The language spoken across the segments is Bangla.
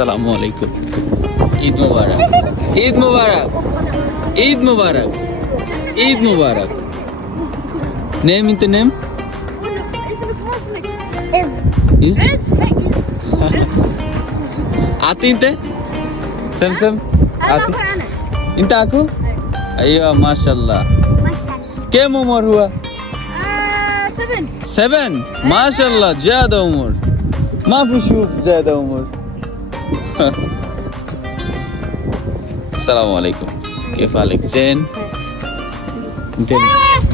আসসালামু আলাইকুম। ঈদ মুবারক, ঈদ মুবারক, ঈদ মুবারক, ঈদ মুবারক। নেম ইনতে নেম اسمك مو اسمك. is आती انت سم سم انا आती اخوي انا. انت اكو ايوه ما شاء الله ما شاء الله. كم عمر هو 7. 7 ما شاء الله زاد عمر ما في شوف زاد عمر السلام عليكم كيف حالك زين انت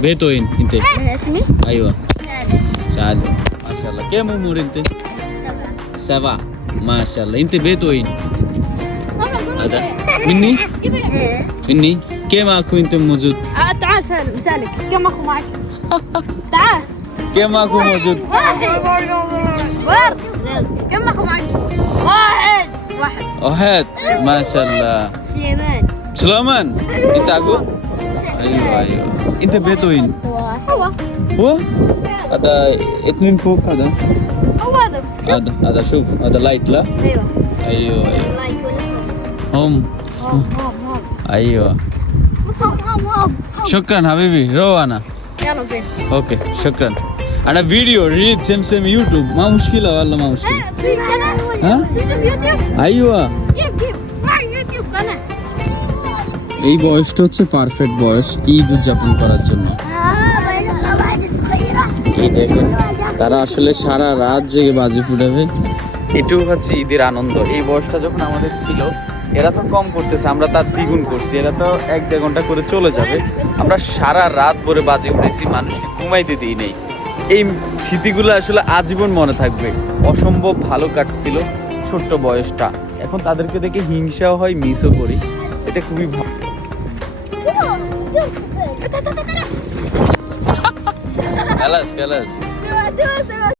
بيت وين انت انا اسمي ايوه تعال ما شاء الله كم عمر انت 7 ما شاء الله انت بيت وين هذا مني مني كم اخو انت موجود تعال سالم سالك كم اخو معك؟ تعال. كم اخو موجود واحد. كم اخو معك؟ واحد. واحد ما شاء الله سليمان. سليمان انت اخو ايوه ايوه انت بيت وين هو هو هذا اثنين فوق هذا هو هذا. هذا شوف هذا لايت لا ايوه ايوه ايوه الله يكون هم هوب. ايوه هوب. شكرا حبيبي روانا يلا زين. اوكي شكرا انا فيديو ريد سمسم يوتيوب ما مشكله والله ما مشكله في قناة. ها سمسم يوتيوب. ايوه جيب معي يوتيوب قناة. এই বয়সটা হচ্ছে পারফেক্ট বয়স ঈদ উদযাপন করার জন্য। بين القواعد الصغيرة. এই দেখেন তারা আসলে সারা রাত জেগে বাজি ফুটাবে, এটাও হচ্ছে ঈদের আনন্দ। এই বয়সটা যখন আমাদের ছিল এরা তো কম করতেছে, আমরা তার দ্বিগুণ করছি। এরা তো 1-1.5 ঘন্টা করে চলে যাবে, আমরা সারা রাত ভরে বাজি ফুটেছি, মানুষকে ঘুমাইতে দিই নেই। এই স্মৃতিগুলো আসলে আজীবন মনে থাকবে। অসম্ভব ভালো কাটছিল ছোট্ট বয়সটা। এখন তাদেরকে দেখে হিংসাও হয়, মিসও করি। এটা খুবই ভালো। খালাস খালাস دو